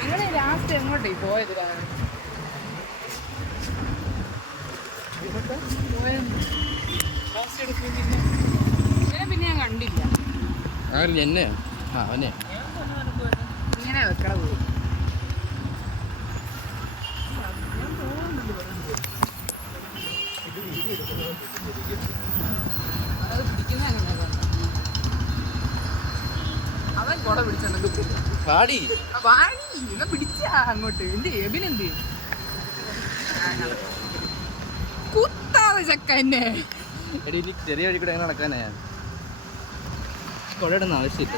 നിങ്ങൾ ലാസ്റ്റ് എങ്ങോട്ടേ പോയത്? പിന്നെ ഞാൻ കണ്ടില്ല. എന്നെ അവനെ ഇങ്ങനെ വെക്കട പോയി. അത് പിടിക്കുന്ന എങ്ങനെയാ? അവൻ കൊട പിടിച്ചോണ്ട് പാടി പിടിച്ച അങ്ങോട്ട്. എന്ത് എബിനെന്ത് കുത്താതെ ചക്ക എന്നെ. ചെറിയ വഴി കൂടെ എങ്ങനെ നടക്കാനാ? ഞാൻ കൊടയിടുന്ന ആവശ്യമില്ല.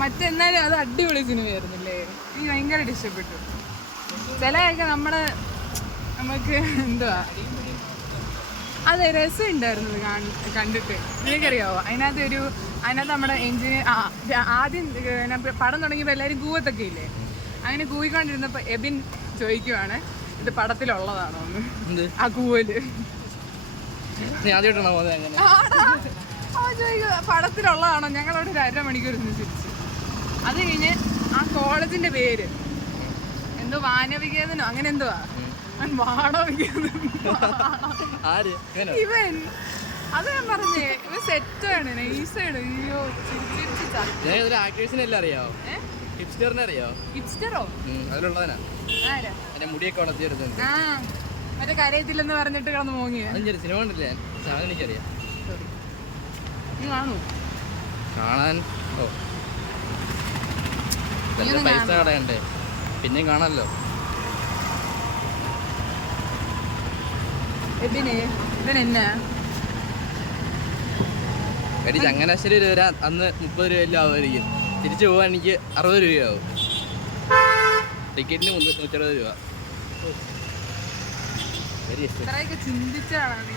മറ്റെന്നാലും അത് അടിപൊളി സിനിമയായിരുന്നില്ലേ? എനിക്ക് ഭയങ്കരമായിട്ട് ഇഷ്ടപ്പെട്ടു. ചിലയൊക്കെ നമുക്ക് എന്തുവാ അതെ രസമുണ്ടായിരുന്നു കണ്ടിട്ട്. നിനക്കറിയാവോ അതിനകത്ത് നമ്മുടെ ആദ്യം പടം തുടങ്ങിയപ്പോൾ എല്ലാവരും കൂവത്തൊക്കെ ഇല്ലേ? അങ്ങനെ കൂവിക്കൊണ്ടിരുന്നപ്പോൾ എബിൻ ചോദിക്കുവാണ് ഇത് പടത്തിലുള്ളതാണോ എന്ന്. ആ കൂവല് പടത്തിലുള്ളതാണോ? ഞങ്ങളവിടെ ഒരു 1.5 മണിക്കൂർ ഇരുന്ന് ചിരിച്ചു. അത് കഴിഞ്ഞ് ആ കോളേജിന്റെ പേര് എന്തോ വാനവികേതനോ അങ്ങനെ എന്തുവാ, ഇവൻ അത് ഞാൻ പറഞ്ഞേ ഇവൻ സെറ്റാണ്, നൈസാണ്. അയ്യോ മുടിയൊക്കെ വളർത്തിയെടുത്തു. മറ്റേ കരയത്തില്ലെന്ന് പറഞ്ഞിട്ട് കിടന്ന് മോങ്ങിയ സിനിമ കണ്ടില്ലേ? എനിക്കറിയാം. നീ കാണൂ കാണാൻ. പൈസ കളയണ്ടേ? പിന്നെയും കാണാമല്ലോ. എടി ചങ്ങനാശ്ശേരി വരാൻ അന്ന് 30 രൂപയല്ലോ ആവുമായിരിക്കും. തിരിച്ചു പോകാൻ എനിക്ക് 60 രൂപയാവും. ടിക്കറ്റിന് 160 രൂപ. ചിന്തിച്ചാണ്